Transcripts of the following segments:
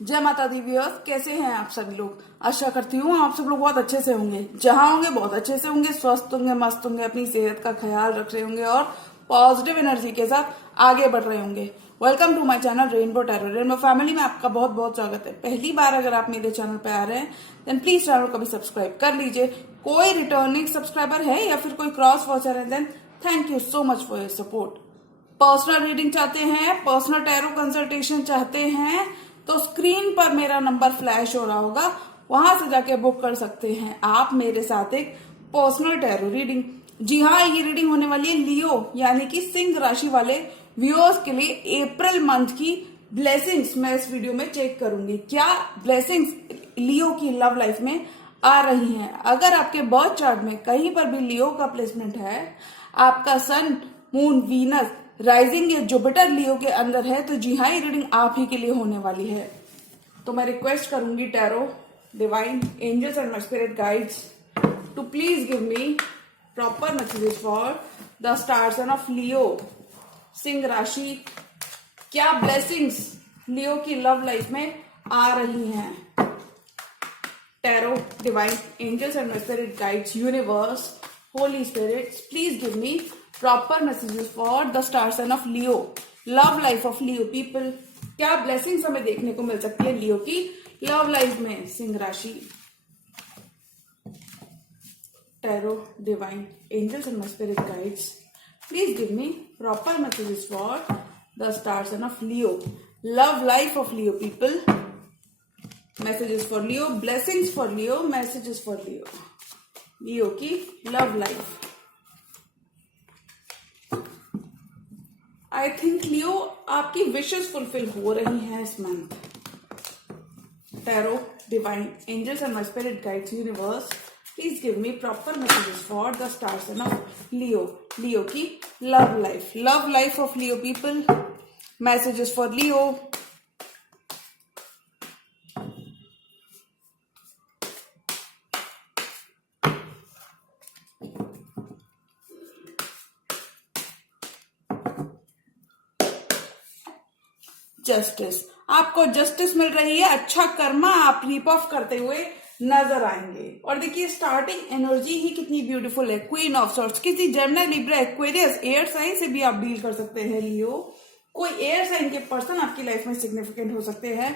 जय माता the viewers, कैसे हैं आप सभी लोग। आशा करती हूँ आप सब लोग बहुत अच्छे से होंगे। जहां होंगे बहुत अच्छे से होंगे, स्वस्थ होंगे, मस्त होंगे, अपनी सेहत का ख्याल रख रहे होंगे और पॉजिटिव एनर्जी के साथ आगे बढ़ रहे होंगे। Welcome to my channel rainbow tarot. Rainbow family में आपका बहुत बहुत स्वागत है। पहली बार अगर आप मेरे चैनल पे आ रहे हैं देन प्लीज चैनल को भी सब्सक्राइब कर लीजिए। कोई रिटर्निंग सब्सक्राइबर है या फिर कोई क्रॉस वॉचर है then thank you so much for your support. Personal reading चाहते हैं, पर्सनल टैरो कंसल्टेशन चाहते हैं तो स्क्रीन पर मेरा नंबर फ्लैश हो रहा होगा, वहां से जाके बुक कर सकते हैं आप मेरे साथ एक पर्सनल टैरो रीडिंग। जी हाँ, ये रीडिंग होने वाली है लियो यानी कि सिंह राशि वाले व्यूअर्स के लिए। अप्रैल मंथ की ब्लेसिंग्स मैं इस वीडियो में चेक करूंगी, क्या ब्लेसिंग्स लियो की लव लाइफ में आ रही हैं। अगर आपके बर्थ चार्ट में कहीं पर भी लियो का प्लेसमेंट है, आपका सन, मून, वीनस, राइजिंग या जुपिटर लियो के अंदर है, तो जी हाँ, ये रीडिंग आप ही के लिए होने वाली है। तो मैं रिक्वेस्ट करूंगी tarot, divine angels and my spirit guides to please give me proper messages for the star sun of Leo, सिंह राशि। क्या ब्लेसिंग्स लियो की लव लाइफ में आ रही हैं। Tarot, divine angels and my spirit guides, universe, holy spirits, please give me proper messages for the star sign of Leo, love life of Leo people। क्या blessings हमें देखने को मिल सकती है लियो की लव लाइफ में, सिंह राशि। Tarot, divine angels and my spirit guides, please give me proper messages for the star sign of Leo, love life of Leo people। messages for Leo, blessings for Leo, messages for Leo, Leo की love life. I think Leo आपकी wishes fulfil हो रही हैं इस month. Tarot, divine angels and my spirit guides, universe, please give me proper messages for the star sign of Leo, Leo की love life of Leo people. Messages for Leo. Justice, आपको justice मिल रही है, अच्छा कर्मा आप reap of करते हुए नजर आएंगे। और देखिए स्टार्टिंग एनर्जी ही कितनी ब्यूटीफुल है। क्वीन ऑफ सॉर्ट्स, किसी Gemini, Libra, Aquarius, air sign से भी आप डील कर सकते हैं लियो। कोई एयर साइन के पर्सन आपकी लाइफ में सिग्निफिकेंट हो सकते हैं।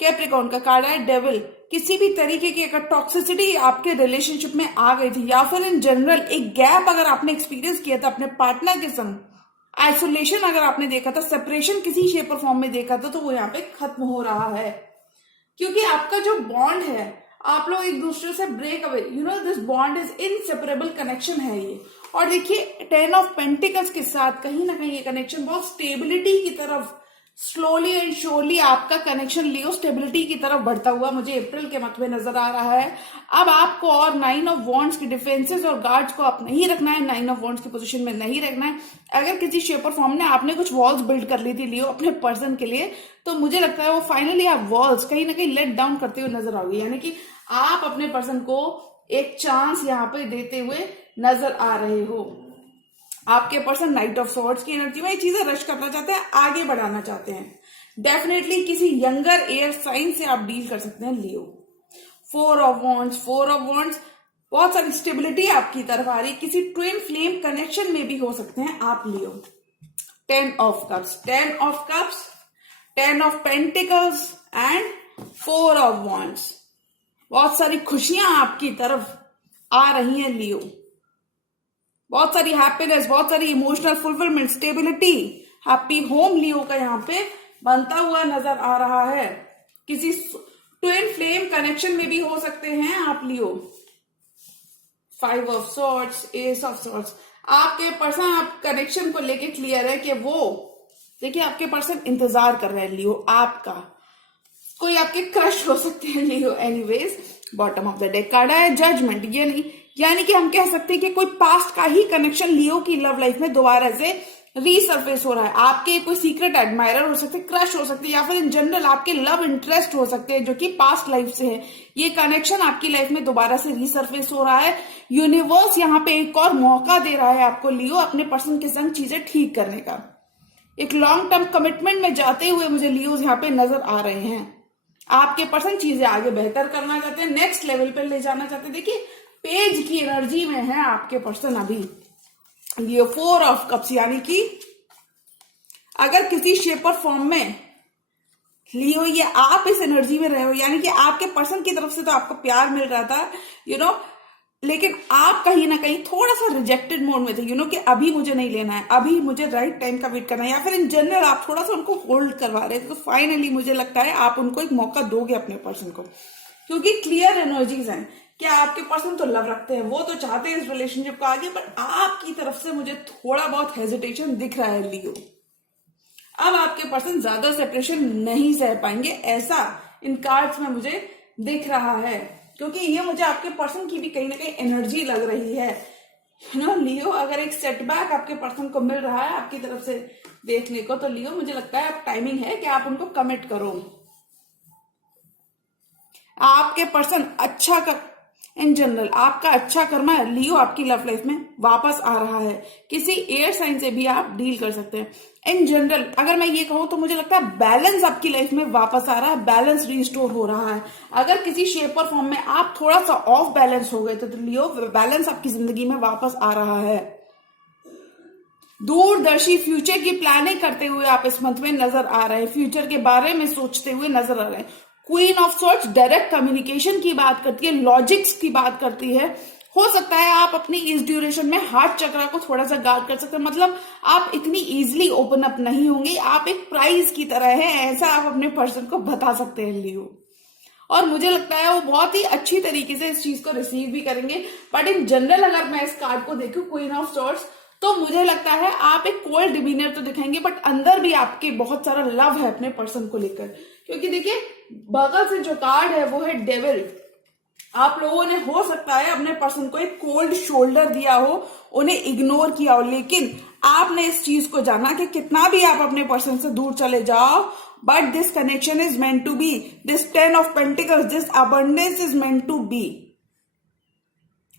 कैप्रिकॉर्न का कार्ड है डेविल, किसी भी तरीके की अगर टॉक्सिसिटी आपके रिलेशनशिप में आ गई थी या फिर इन जनरल एक गैप अगर आपने एक्सपीरियंस किया था अपने पार्टनर के संग, आइसोलेशन अगर आपने देखा था, सेपरेशन किसी शेप और फॉर्म में देखा था, तो वो यहाँ पे खत्म हो रहा है। क्योंकि आपका जो बॉन्ड है, आप लोग एक दूसरे से break away, you know this bond is inseparable connection है ये। और देखिए 10 ऑफ पेंटिकल्स के साथ कहीं ना कहीं ये कनेक्शन बहुत स्टेबिलिटी की तरफ, स्लोली एंड श्योरली आपका कनेक्शन लियो स्टेबिलिटी की तरफ बढ़ता हुआ मुझे अप्रैल के मंथ में नजर आ रहा है। अब आपको और 9 ऑफ वॉन्ड्स की डिफेंसेस और गार्ड्स को आप नहीं रखना है, 9 ऑफ वॉन्ड्स की पोजीशन में नहीं रखना है। अगर किसी शेप और फॉर्म में आपने कुछ वॉल्स बिल्ड कर ली थी लियो अपने पर्सन के लिए, तो मुझे लगता है वो फाइनली आप वॉल्स कहीं ना कहीं लेट डाउन करते हुए नजर आओगे। यानी कि आप अपने पर्सन को एक चांस यहाँ पे देते हुए नजर आ रहे हो। आपके पर्सन नाइट ऑफ सॉर्ड्स की एनर्जी में ये चीजें रश करना चाहते हैं, आगे बढ़ाना चाहते हैं। डेफिनेटली किसी यंगर एयर साइन से आप डील कर सकते हैं लियो। 4 ऑफ वॉन्ड्स, बहुत सारी स्टेबिलिटी आपकी तरफ आ रही, किसी ट्विन फ्लेम कनेक्शन में भी हो सकते हैं आप लियो। 10 of cups, 10 of pentacles and 4 of wands, बहुत सारी खुशियां आपकी तरफ आ रही हैं लियो। बहुत सारी हैप्पीनेस, बहुत सारी emotional fulfilment, stability, happy home Leo का यहाँ पे बनता हुआ नजर आ रहा है। किसी ट्विन फ्लेम कनेक्शन में भी हो सकते हैं आप लियो। 5 of swords, S of swords, आपके पर्सन आप कनेक्शन को लेके क्लियर है कि वो देखिए आपके पर्सन इंतजार कर रहे हैं लियो आपका। कोई आपके क्रश हो सकते हैं Leo. Anyways, bottom of the deck card है जजमेंट, यानी कि हम कह सकते हैं कि कोई पास्ट का ही कनेक्शन लियो की लव लाइफ में दोबारा से रीसर्फेस हो रहा है। आपके कोई सीक्रेट एडमायरर हो सकते हैं, क्रश हो सकते हैं, या फिर इन जनरल आपके लव इंटरेस्ट हो सकते हैं जो कि पास्ट लाइफ से है। ये कनेक्शन आपकी लाइफ में दोबारा से रीसर्फेस हो रहा है। यूनिवर्स यहाँ पे एक और मौका दे रहा है आपको लियो अपने पर्सन के संग चीजें ठीक करने का। एक लॉन्ग टर्म कमिटमेंट में जाते हुए मुझे लियोज यहाँ पे नजर आ रहे हैं। आपके पर्सन चीजें आगे बेहतर करना चाहते हैं, नेक्स्ट लेवल पे ले जाना चाहते हैं। देखिए पेज की एनर्जी में है आपके पर्सन अभी। लियो 4 ऑफ कप्स, यानी कि अगर किसी शेप और फॉर्म में लियो ये आप इस एनर्जी में रहे हो, यानी कि आपके पर्सन की तरफ से तो आपको प्यार मिल रहा था लेकिन आप कहीं ना कहीं थोड़ा सा रिजेक्टेड मोड में थे कि अभी मुझे नहीं लेना है, अभी मुझे राइट टाइम का वेट करना है, या फिर इन जनरल आप थोड़ा सा उनको होल्ड करवा रहे थे। तो फाइनली मुझे लगता है आप उनको एक मौका दोगे अपने पर्सन को, क्योंकि क्लियर एनर्जीज हैं। क्या आपके पर्सन तो लव रखते हैं, वो तो चाहते हैं इस रिलेशनशिप को आगे, पर आपकी तरफ से मुझे थोड़ा बहुत हेजिटेशन दिख रहा है लियो। अब आपके पर्सन ज्यादा सेपरेशन नहीं सह पाएंगे, ऐसा इन कार्ड्स में मुझे दिख रहा है, क्योंकि ये मुझे आपके पर्सन की भी कहीं ना कहीं एनर्जी लग रही है। लियो अगर एक सेटबैक आपके पर्सन को मिल रहा है आपकी तरफ से देखने को, तो लियो मुझे लगता है अब टाइमिंग है कि आप उनको कमिट करो। आपके पर्सन अच्छा कर इन जनरल आपका अच्छा कर्मा लियो आपकी लव लाइफ में वापस आ रहा है। किसी एयर साइन से भी आप डील कर सकते हैं। इन जनरल अगर मैं ये कहूं तो मुझे लगता है बैलेंस आपकी लाइफ में वापस आ रहा है, बैलेंस रिस्टोर हो रहा है। अगर किसी शेप और फॉर्म में आप थोड़ा सा ऑफ बैलेंस हो गए थे तो लियो बैलेंस आपकी जिंदगी में वापस आ रहा है। दूरदर्शी फ्यूचर की प्लानिंग करते हुए आप इस मंथ में नजर आ रहे हैं, फ्यूचर के बारे में सोचते हुए नजर आ रहे हैं। Queen of swords direct communication की बात करती है, लॉजिक्स की बात करती है। हो सकता है आप अपनी इस ड्यूरेशन में हार्ट चक्रा को थोड़ा सा गार्ड कर सकते हैं, मतलब आप इतनी इजीली ओपन अप नहीं होंगे, आप एक प्राइज की तरह है, ऐसा आप अपने पर्सन को बता सकते हैं लियो। और मुझे लगता है वो बहुत ही अच्छी तरीके से इस चीज को रिसीव भी करेंगे। बट इन जनरल अगर मैं इस कार्ड को देखूं क्वीन ऑफ सॉर्ट्स, तो मुझे लगता है आप एक कोल्ड डिमीनर तो दिखाएंगे, बट अंदर भी आपके बहुत सारा लव है अपने पर्सन को लेकर। क्योंकि देखिए बगल से जो कार्ड है वो है डेविल। आप लोगों ने हो सकता है अपने पर्सन को एक कोल्ड शोल्डर दिया हो, उन्हें इग्नोर किया हो, लेकिन आपने इस चीज को जाना कि कितना भी आप अपने पर्सन से दूर चले जाओ, but this connection is meant to be. This 10 of pentacles, this abundance is meant to be.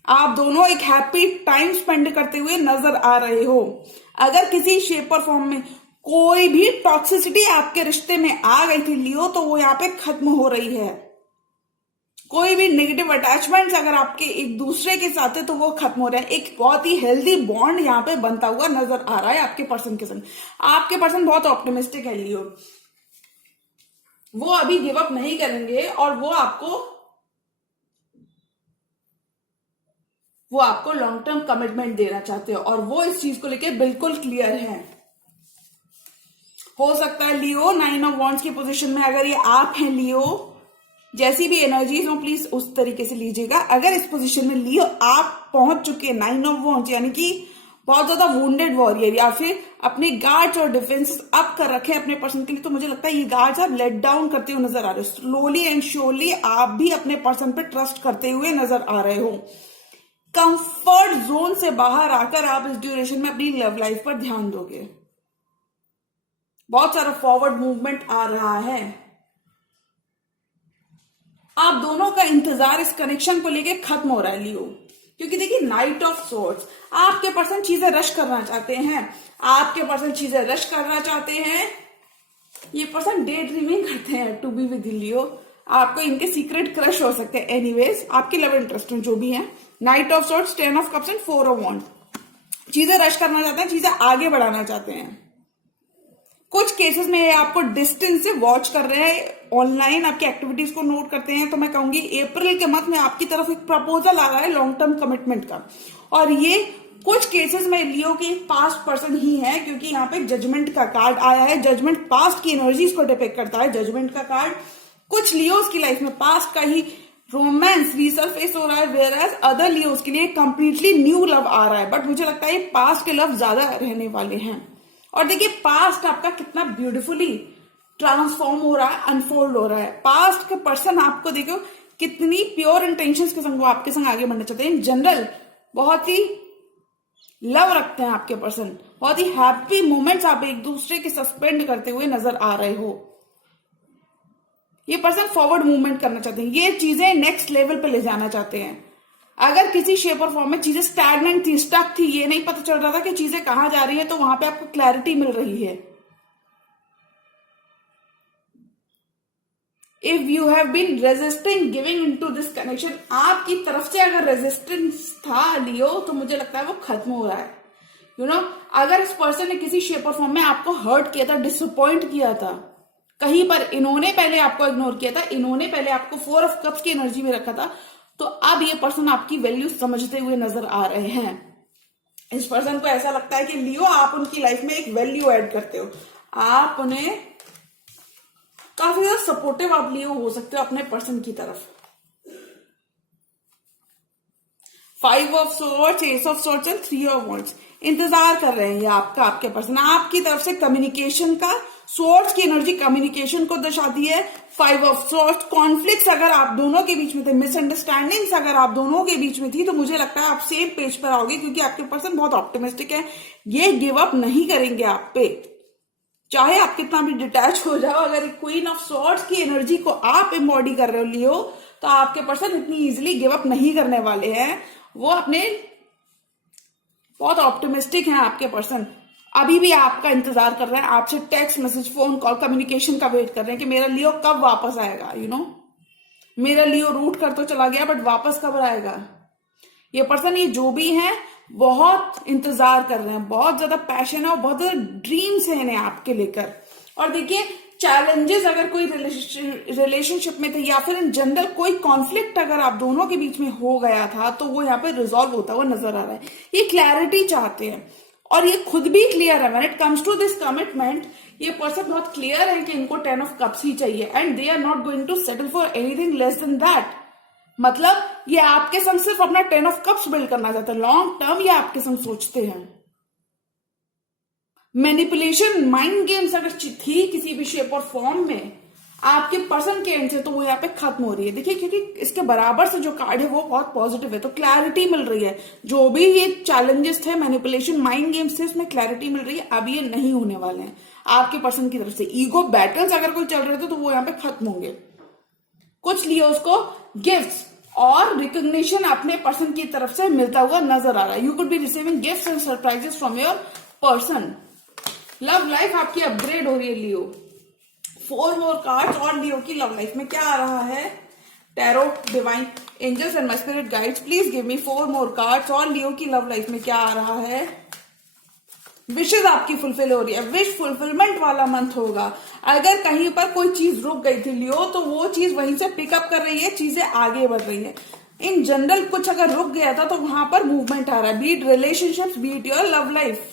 आप दोनों एक हैप्पी टाइम स्पेंड करते हुए नजर आ रहे हो। अगर किसी शेप और फॉर्म में कोई भी टॉक्सिसिटी आपके रिश्ते में आ गई थी लियो, तो वो यहाँ पे खत्म हो रही है। कोई भी नेगेटिव अटैचमेंट्स अगर आपके एक दूसरे के साथ है तो वो खत्म हो रहा है। एक बहुत ही हेल्दी बॉन्ड यहाँ पे बनता हुआ नजर आ रहा है आपके पर्सन के संग। आपके पर्सन बहुत ऑप्टिमिस्टिक है लियो, वो अभी गिव अप नहीं करेंगे और वो आपको लॉन्ग टर्म कमिटमेंट देना चाहते हो, और वो इस चीज को लेके बिल्कुल क्लियर है। हो सकता है लियो 9 ऑफ वॉन्ड्स की पोजीशन में, अगर ये आप हैं लियो, जैसी भी एनर्जीज हो प्लीज उस तरीके से लीजिएगा। अगर इस पोजीशन में लियो आप पहुंच चुके हैं 9 ऑफ वॉन्ड्स, यानी कि बहुत ज्यादा वुंडेड वॉरियर, या फिर अपने गार्ड्स और डिफेंसेस अप कर रखे हैं अपने पर्सन के लिए, तो मुझे लगता है ये गार्ड्स आप लेट डाउन करते हुए नजर आ रहे हो। स्लोली एंड श्योरली आप भी अपने पर्सन पे ट्रस्ट करते हुए नजर आ रहे हो। कंफर्ट जोन से बाहर आकर आप इस ड्यूरेशन में अपनी लव लाइफ पर ध्यान दोगे। बहुत सारा फॉरवर्ड मूवमेंट आ रहा है। आप दोनों का इंतजार इस कनेक्शन को लेके खत्म हो रहा है लियो, क्योंकि देखिए नाइट ऑफ सोर्ट्स, आपके पर्सन चीजें रश करना चाहते हैं, आपके पर्सन चीजें रश करना चाहते हैं। ये पर्सन डे ड्रीमिंग करते हैं टू बी विद लियो। आपको इनके सीक्रेट क्रश हो सकते हैं। एनीवेज आपके लव इंटरेस्ट में जो भी है, knight of swords, 10 of cups and 4 of wand, चीजें रश करना चाहते हैं, चीजें आगे बढ़ाना चाहते हैं। कुछ केसेस में आपको डिस्टेंस से वॉच कर रहे हैं, ऑनलाइन आपकी एक्टिविटीज को नोट करते हैं। तो मैं कहूंगी अप्रैल के मंथ में आपकी तरफ एक प्रपोजल आ रहा है लॉन्ग टर्म कमिटमेंट का, और ये कुछ केसेस में लियो के पास्ट पर्सन ही है, क्योंकि यहाँ पे जजमेंट का कार्ड आया है। जजमेंट पास्ट की एनर्जीज को डिपेक्ट करता है जजमेंट का कार्ड। कुछ लियोस की लाइफ में पास्ट का ही रोमांस रिसरफेस हो रहा है, वेयर एज अदर लियोस के लिए कंप्लीटली न्यू लव आ रहा है। बट मुझे लगता है ये पास्ट के लव ज्यादा रहने वाले हैं। और देखिए पास्ट आपका कितना ब्यूटीफुली ट्रांसफॉर्म हो रहा है, अनफोल्ड हो रहा है। पास्ट के पर्सन आपको देखो कितनी प्योर इंटेंशंस के संग वो आपके संग आगे बढ़ना चाहते हैं। इन जनरल बहुत ही लव रखते हैं आपके पर्सन, बहुत ही हैप्पी मोमेंट्स आप एक दूसरे के सस्पेंड करते हुए नजर आ रहे हो। ये पर्सन फॉरवर्ड मूवमेंट करना चाहते हैं, ये चीजें नेक्स्ट लेवल पे ले जाना चाहते हैं। अगर किसी शेप और फॉर्म में चीजें स्टैग्नेंट थी, स्टक थी, ये नहीं पता चल रहा था कि चीजें कहां जा रही है, तो वहां पे आपको क्लैरिटी मिल रही है। If you have been resisting giving into this connection, आपकी तरफ से अगर रेजिस्टेंस था लियो, तो मुझे लगता है वो खत्म हो रहा है। यू नो, अगर इस पर्सन ने किसी शेप और फॉर्म में आपको हर्ट किया था, डिसअपॉइंट किया था, कहीं पर इन्होंने पहले आपको इग्नोर किया था, इन्होंने पहले आपको 4 ऑफ कप्स की एनर्जी में रखा था, तो अब ये पर्सन आपकी वैल्यू समझते हुए नजर आ रहे हैं। इस पर्सन को ऐसा लगता है कि लियो आप उनकी लाइफ में एक वैल्यू ऐड करते हो, आप उन्हें काफी ज्यादा सपोर्टिव आप लियो हो सकते हो अपने पर्सन की तरफ। 5 of swords, S of swords and 3 of wands, इंतजार कर रहे हैं ये आपका, आपके पर्सन आपकी तरफ से कम्युनिकेशन का। सॉर्ड्स की एनर्जी कम्युनिकेशन को दर्शाती है। 5 ऑफ सॉर्ड्स, कॉन्फ्लिक्ट्स अगर आप दोनों के बीच में थे, मिसअंडरस्टैंडिंग्स अगर आप दोनों के बीच में थी, तो मुझे लगता है आप सेम पेज पर आओगे, क्योंकि आपके पर्सन बहुत ऑप्टिमिस्टिक है, ये गिव अप नहीं करेंगे आप पे, चाहे आप कितना भी डिटैच हो जाओ। अगर क्वीन ऑफ सॉर्ड्स की एनर्जी को आप एम्बॉडी कर रहे हो लियो, तो आपके पर्सन इतनी इजीली गिव अप नहीं करने वाले हैं। वो अपने बहुत ऑप्टिमिस्टिक हैं आपके पर्सन, अभी भी आपका इंतजार कर रहे हैं, आपसे text message, phone call, communication का वेट कर रहे हैं कि मेरा लियो कब वापस आएगा। यू नो, मेरा लियो रूट कर तो चला गया, बट वापस कब आएगा। ये पर्सन, ये जो भी है, बहुत इंतजार कर रहे हैं, बहुत ज्यादा पैशन है और बहुत ज्यादा ड्रीम्स है इन्हें आपके लेकर। और देखिए, चैलेंजेस अगर कोई रिलेशनशिप में थे, या फिर इन जनरल कोई कॉन्फ्लिक्ट अगर आप दोनों के बीच में हो गया था, तो वो यहाँ पे रिजॉल्व होता हुआ नजर आ रहा है। ये क्लैरिटी चाहते हैं और ये खुद भी क्लियर है। When it comes to this commitment, ये पर्सन बहुत क्लियर है कि इनको 10 ऑफ कप्स ही चाहिए, and they are not going to settle for anything less than that. मतलब ये आपके संग सिर्फ अपना 10 ऑफ कप्स बिल्ड करना चाहते हैं, लॉन्ग टर्म ये आपके संग सोचते हैं। मैनिपुलेशन, माइंड गेम्स अगर थी किसी भी शेप और फॉर्म में आपके पर्सन के एंड से, तो वो यहाँ पे खत्म हो रही है। देखिए, क्योंकि इसके बराबर से जो कार्ड है वो बहुत पॉजिटिव है, तो क्लैरिटी मिल रही है। जो भी ये चैलेंजेस थे, मैनिपुलेशन, माइंड गेम्स थे, उसमें क्लैरिटी मिल रही है। अब ये नहीं होने वाले हैं आपके पर्सन की तरफ से। ईगो बैटल्स अगर कोई चल रहे थे, तो वो यहाँ पे खत्म होंगे। कुछ लिए उसको गिफ्ट्स और रिकॉग्निशन अपने पर्सन की तरफ से मिलता हुआ नजर आ रहा है। You could be receiving gifts and surprises from your person. Love life आपकी अपग्रेड हो रही है लियो। 4 मोर कार्ड्स और लियो की लव लाइफ में क्या आ रहा है। Tarot, divine, angels and my spirit guides, please give me 4 more cards और लियो की लव लाइफ में क्या आ रहा है। विशेष आपकी फुलफिल हो रही है, विश फुलफिलमेंट वाला मंथ होगा। अगर कहीं पर कोई चीज रुक गई थी लियो, तो वो चीज वहीं से पिकअप कर रही है, चीजें आगे बढ़ रही है। इन जनरल कुछ अगर रुक गया था, तो वहां पर मूवमेंट आ रहा है, be it relationships, be it your love life.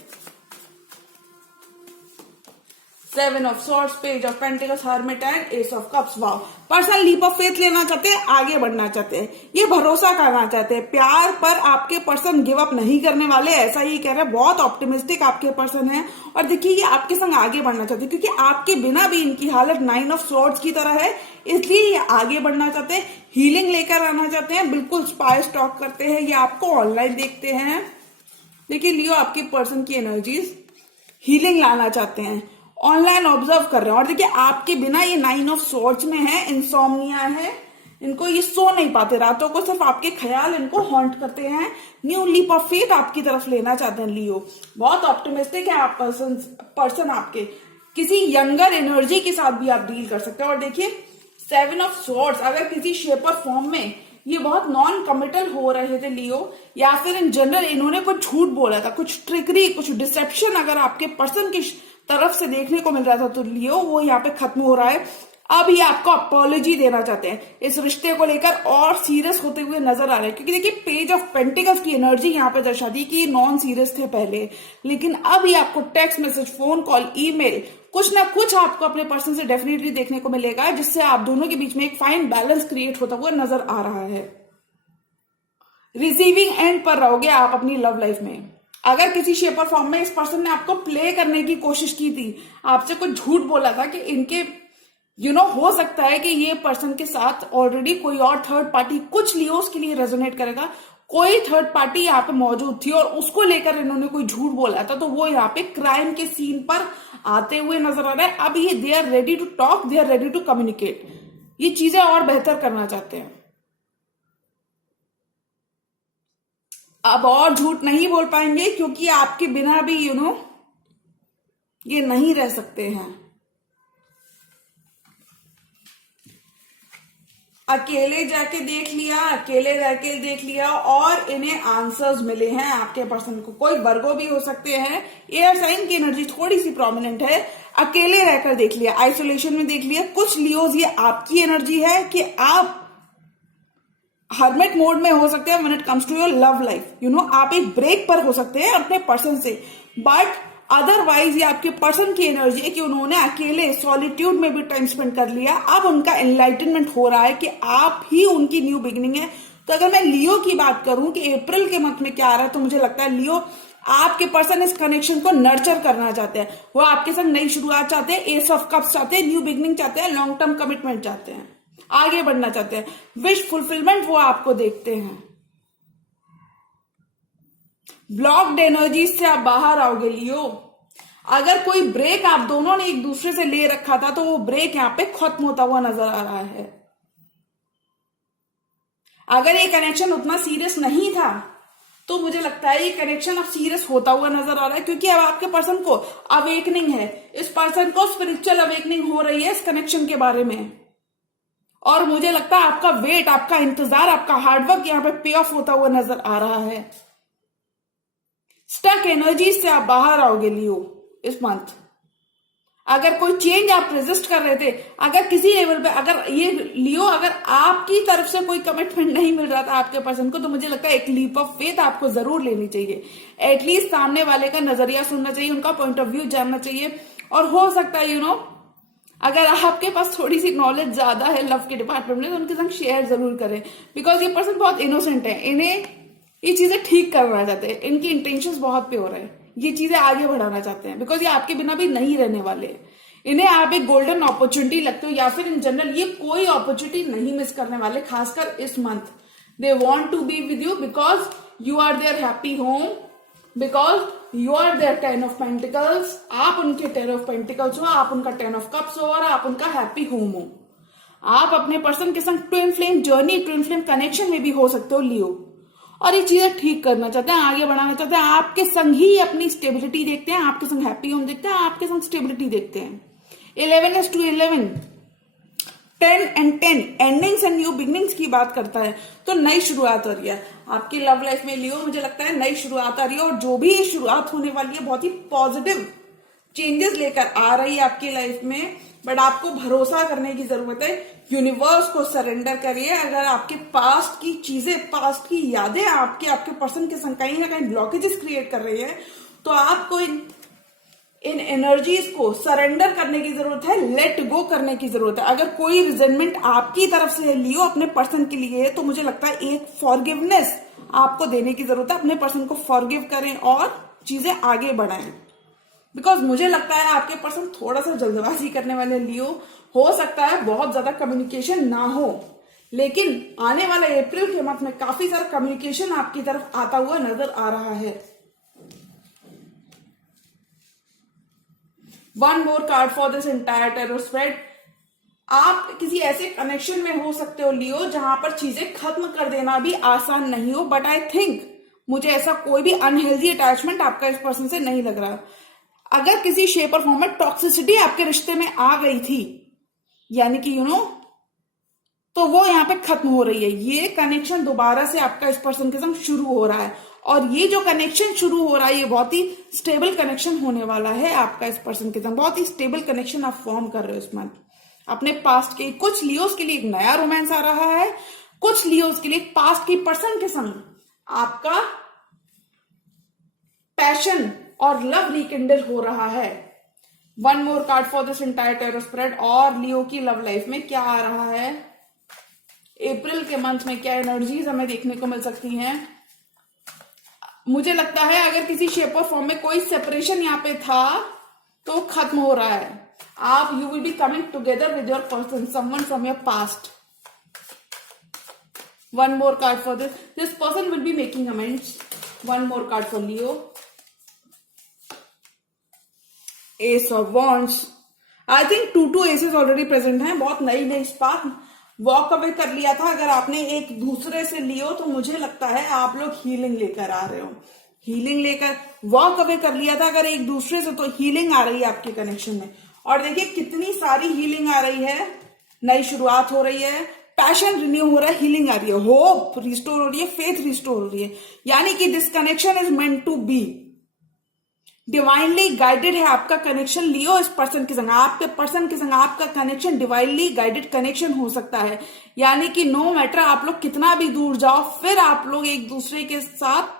7 of swords, page of pentacles, hermit and ace of cups. Wow, person leap of faith लेना चाहते हैं, आगे बढ़ना चाहते हैं, ये भरोसा करना चाहते हैं। प्यार पर आपके पर्सन गिव अप नहीं करने वाले, ऐसा ही कह रहे हैं। बहुत ऑप्टिमिस्टिक आपके पर्सन है। और देखिए, ये आपके संग आगे बढ़ना चाहते हैं, क्योंकि आपके बिना भी इनकी हालत 9 ऑफ सॉर्ड्स की तरह है, इसलिए ये आगे बढ़ना चाहते हैं, हीलिंग लेकर आना चाहते हैं। बिल्कुल स्पाई स्टॉक करते हैं, ये आपको ऑनलाइन देखते हैं। देखिए लियो, आपके पर्सन की एनर्जीज हीलिंग लाना चाहते हैं, ऑनलाइन ऑब्जर्व कर रहे हैं। और देखिए, आपके बिना ये 9 ऑफ सॉर्ड्स में है, इंसोम्निया है, इनको ये सो नहीं पाते, रातों को सिर्फ आपके ख्याल इनको हॉन्ट करते हैं। न्यू लीप ऑफ फेथ आपकी तरफ लेना चाहते हैं लियो। बहुत ऑप्टिमिस्टिक है आप पर्सन आपके। किसी यंगर एनर्जी के साथ भी आप डील कर सकते हैं। और देखिए, 7 ऑफ सॉर्ड्स, अगर किसी शेप और फॉर्म में ये बहुत नॉन कमिटल हो रहे थे लियो, या फिर इन जनरल इन्होंने कुछ झूठ बोला था, कुछ ट्रिकरी, कुछ डिसेप्शन अगर आपके पर्सन की तरफ से देखने को मिल रहा था, तो लियो वो यहाँ पे खत्म हो रहा है। अब ये आपको अपॉलॉजी देना चाहते हैं, इस रिश्ते को लेकर और सीरियस होते हुए नजर आ रहे हैं। क्योंकि देखिए, पेज ऑफ पेंटिकल्स की एनर्जी यहाँ पे दर्शाती कि नॉन सीरियस थे पहले, लेकिन अब ये आपको text message, phone call, email, कुछ ना कुछ आपको अपने पर्सन से डेफिनेटली देखने को मिलेगा, जिससे आप दोनों के बीच में एक फाइन बैलेंस क्रिएट होता हुआ नजर आ रहा है। रिसीविंग एंड पर रहोगे आप अपनी लव लाइफ में। अगर किसी शेप और फॉर्म में इस पर्सन ने आपको प्ले करने की कोशिश की थी, आपसे कुछ झूठ बोला था कि इनके हो सकता है कि ये पर्सन के साथ ऑलरेडी कोई और थर्ड पार्टी, कुछ लियोस के लिए रेजोनेट करेगा, कोई थर्ड पार्टी यहाँ पे मौजूद थी और उसको लेकर इन्होंने कोई झूठ बोला था, तो वो यहाँ पे क्राइम के सीन पर आते हुए नजर आ रहा है। अब ये they are ready to talk, they are ready to communicate, ये चीजें और बेहतर करना चाहते हैं। अब और झूठ नहीं बोल पाएंगे, क्योंकि आपके बिना भी ये नहीं रह सकते हैं। अकेले जाके देख लिया, अकेले रह के देख लिया और इन्हें आंसर्स मिले हैं आपके पर्सन को। कोई वर्गो भी हो सकते हैं, एयर साइन की एनर्जी थोड़ी सी प्रोमिनेंट है, अकेले रहकर देख लिया, आइसोलेशन में देख लिया। कुछ लियोज ये आपकी एनर्जी है कि आप हर्मिट मोड में हो सकते हैं when it comes to your love life, आप एक ब्रेक पर हो सकते हैं अपने पर्सन से, बट अदरवाइज ये आपके पर्सन की एनर्जी है कि उन्होंने अकेले सॉलिट्यूड में भी टाइम स्पेंड कर लिया। अब उनका एनलाइटनमेंट हो रहा है कि आप ही उनकी न्यू बिगिनिंग है। तो अगर मैं लियो की बात करूं कि अप्रैल के मंथ में क्या आ रहा है, तो मुझे लगता है लियो आपके पर्सन इस कनेक्शन को नर्चर करना चाहते हैं। वो आपके संग नई शुरुआत चाहते हैं, एस ऑफ कप्स चाहते हैं, न्यू बिगिनिंग चाहते हैं, लॉन्ग टर्म कमिटमेंट चाहते हैं, आगे बढ़ना चाहते हैं, विश फुलफिलमेंट वो आपको देखते हैं। ब्लॉक्ड एनर्जीज से आप बाहर आओगे लियो। अगर कोई ब्रेक आप दोनों ने एक दूसरे से ले रखा था तो वो ब्रेक यहां पे खत्म होता हुआ नजर आ रहा है। अगर ये कनेक्शन उतना सीरियस नहीं था तो मुझे लगता है ये कनेक्शन अब सीरियस होता हुआ नजर आ रहा है, क्योंकि अब आपके पर्सन को अवेकनिंग है, इस पर्सन को स्पिरिचुअल अवेकनिंग हो रही है इस कनेक्शन के बारे में। और मुझे लगता है आपका वेट, आपका इंतजार, आपका हार्डवर्क यहां पे पे ऑफ होता हुआ नजर आ रहा है। स्टक एनर्जीज से आप बाहर आओगे लियो इस मंथ। अगर कोई चेंज आप रेजिस्ट कर रहे थे, अगर किसी लेवल पे, अगर ये लियो, अगर आपकी तरफ से कोई कमिटमेंट नहीं मिल रहा था आपके पर्सन को, तो मुझे लगता है एक लीप ऑफ फेथ आपको जरूर लेनी चाहिए। एटलीस्ट सामने वाले का नजरिया सुनना चाहिए, उनका पॉइंट ऑफ व्यू जानना चाहिए। और हो सकता है अगर आपके पास थोड़ी सी नॉलेज ज्यादा है लव के डिपार्टमेंट में, तो उनके संग शेयर जरूर करें, बिकॉज ये पर्सन बहुत इनोसेंट है। इन्हें ये चीजें ठीक करना चाहते हैं, इनकी इंटेंशंस बहुत प्योर है, ये चीजें आगे बढ़ाना चाहते हैं, बिकॉज ये आपके बिना भी नहीं रहने वाले। इन्हें आप एक गोल्डन अपॉर्चुनिटी लगते हो, या फिर इन जनरल ये कोई अपॉर्चुनिटी नहीं मिस करने वाले, खासकर इस month. They want to be with you because you are their happy home, because you are their 10 of pentacles, आप उनके 10 ऑफ पेंटिकल्स हो, आप उनका 10 ऑफ कप्स हो, और आप उनका हैप्पी होम हो। आप अपने पर्सन के संग twin flame journey, twin flame connection में भी हो सकते हो लियो, और ये चीजें ठीक करना चाहते हैं, आगे बढ़ाना चाहते हैं। आपके संग ही अपनी स्टेबिलिटी देखते हैं, आपके संग हैप्पी होम देखते हैं, आपके संग स्टेबिलिटी देखते हैं। 11 to 11, 10 and 10 endings and new beginnings की बात करता है, तो नई शुरुआत हो रही है आपकी लव लाइफ में लियो। मुझे लगता है नई शुरुआत आ रही है, और जो भी शुरुआत होने वाली है बहुत ही पॉजिटिव चेंजेस लेकर आ रही है आपकी लाइफ में। बट आपको भरोसा करने की जरूरत है, यूनिवर्स को सरेंडर करिए। अगर आपके पास्ट की चीजें, पास्ट की यादें आपके पर्सन के संग कहीं ना कहीं ब्लॉकेजेस क्रिएट कर रही है, तो आपको इन एनर्जीज को सरेंडर करने की जरूरत है, लेट गो करने की जरूरत है। अगर कोई रिजेंटमेंट आपकी तरफ से लियो अपने पर्सन के लिए, तो मुझे लगता है एक फॉरगिवनेस आपको देने की जरूरत है। अपने पर्सन को फॉरगिव करें और चीजें आगे बढ़ाएं, बिकॉज मुझे लगता है आपके पर्सन थोड़ा सा जल्दबाजी करने वाले लियो। हो सकता है बहुत ज्यादा कम्युनिकेशन ना हो, लेकिन आने वाले अप्रैल के मंथ में काफी सारा कम्युनिकेशन आपकी तरफ आता हुआ नजर आ रहा है। One more card for this entire tarot spread. आप किसी ऐसे कनेक्शन में हो सकते हो लियो जहां पर चीजें खत्म कर देना भी आसान नहीं हो, बट आई थिंक मुझे ऐसा कोई भी अनहेल्दी अटैचमेंट आपका इस पर्सन से नहीं लग रहा। अगर किसी शेप और फॉर्म में टॉक्सिसिटी आपके रिश्ते में आ गई थी, यानी कि तो वो यहाँ पे खत्म हो रही है। ये कनेक्शन दोबारा से आपका इस पर्सन के संग शुरू हो रहा है, और ये जो कनेक्शन शुरू हो रहा है ये बहुत ही स्टेबल कनेक्शन होने वाला है आपका इस पर्सन के संग। बहुत ही स्टेबल कनेक्शन आप फॉर्म कर रहे हो इस मंथ अपने पास्ट के। कुछ लियोस के लिए एक नया रोमांस आ रहा है, कुछ लियोस के लिए पास्ट के पर्सन के संग आपका पैशन और लव रिकिंडल हो रहा है। One more card for this entire tarot spread. और लियो की लव लाइफ में क्या आ रहा है, अप्रैल के मंथ में क्या एनर्जीज हमें देखने को मिल सकती हैं। मुझे लगता है अगर किसी शेप और फॉर्म में कोई सेपरेशन यहाँ पे था तो खत्म हो रहा है। आप you will be coming together with your person, someone from your past. One more card for this person will be making amends. One more card for Leo, ace of wands. I think 2 aces already present हैं। बहुत नई spark walk away कर लिया था अगर आपने एक दूसरे से लियो, तो मुझे लगता है आप लोग हीलिंग लेकर आ रहे हो। हीलिंग लेकर वॉक अवे कर लिया था अगर एक दूसरे से, तो हीलिंग आ रही है आपके कनेक्शन में। और देखिए कितनी सारी हीलिंग आ रही है, नई शुरुआत हो रही है, पैशन रिन्यू हो रहा है, हीलिंग आ रही है, होप रिस्टोर हो रही है, फेथ रिस्टोर हो रही है, यानी कि this connection is meant to be. Divinely guided है आपका कनेक्शन लियो इस पर्सन के संग, आपके पर्सन के संग आपका कनेक्शन डिवाइनली गाइडेड कनेक्शन हो सकता है। यानी कि नो मैटर आप लोग कितना भी दूर जाओ, फिर आप लोग एक दूसरे के साथ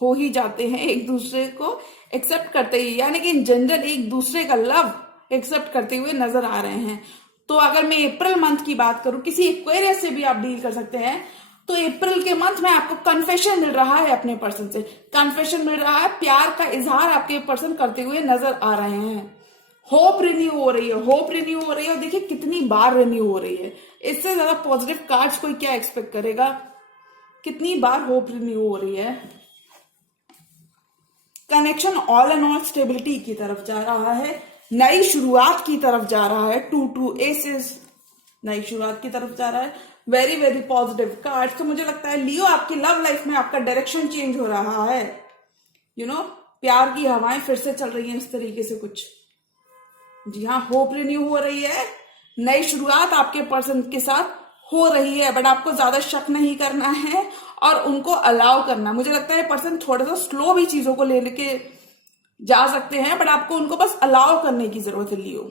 हो ही जाते हैं, एक दूसरे को एक्सेप्ट करते ही, यानी कि इन जनरल एक दूसरे का लव एक्सेप्ट करते हुए नजर आ रहे हैं। तो अगर मैं अप्रैल मंथ की बात करूं, किसी एक्वेरियस से भी आप डील कर सकते हैं, तो अप्रैल के मंथ में आपको कन्फेशन मिल रहा है अपने पर्सन से, कन्फेशन मिल रहा है, प्यार का इजहार आपके पर्सन करते हुए नजर आ रहे हैं। होप रिन्यू हो रही है, होप रिन्यू हो रही है, और देखिए कितनी बार रिन्यू हो रही है, इससे ज्यादा पॉजिटिव कार्ड्स कोई क्या एक्सपेक्ट करेगा। कितनी बार होप रिन्यू हो रही है। Connection all and all stability की तरफ जा रहा है, नई शुरुआत की तरफ जा रहा है, 2 एसेस नई शुरुआत की तरफ जा रहा है, वेरी वेरी पॉजिटिव कार्ड। तो मुझे लगता है लियो आपकी लव लाइफ में आपका डायरेक्शन चेंज हो रहा है, प्यार की हवाएं फिर से चल रही हैं इस तरीके से कुछ। जी हाँ, होप रिन्यू हो रही है, नई शुरुआत आपके पर्सन के साथ हो रही है, बट आपको ज्यादा शक नहीं करना है और उनको अलाउ करना। मुझे लगता है पर्सन थोड़ा सा स्लो भी चीजों को लेके जा सकते हैं, बट आपको उनको बस अलाउ करने की जरूरत है लियो।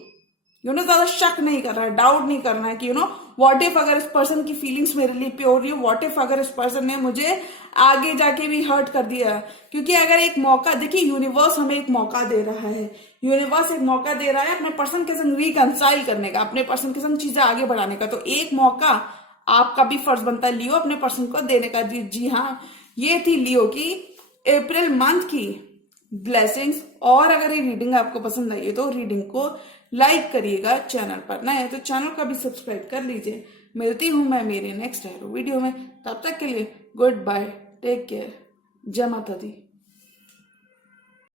ज्यादा शक नहीं करना है, डाउट नहीं करना है कि व्हाट इफ अगर इस पर्सन की फीलिंग्स मेरे लिए प्योर रही हो, व्हाट इफ अगर इस पर्सन ने मुझे आगे जाके भी हर्ट कर दिया। क्योंकि अगर एक मौका, देखिए यूनिवर्स हमें एक मौका दे रहा है, यूनिवर्स एक मौका दे रहा है अपने पर्सन के संग रिकंसाइल करने का, अपने पर्सन के संग चीजें आगे बढ़ाने का। तो एक मौका आपका भी फर्ज बनता है लियो अपने पर्सन को देने का। जी हाँ, ये थी लियो की अप्रैल मंथ की ब्लेसिंग्स। और अगर ये रीडिंग आपको पसंद आई है तो रीडिंग को लाइक करिएगा, चैनल पर नए हैं तो चैनल को भी सब्सक्राइब कर लीजिए। मिलती हूं मैं मेरी नेक्स्ट वीडियो में, तब तक के लिए गुड बाय, टेक केयर, जय माता दी।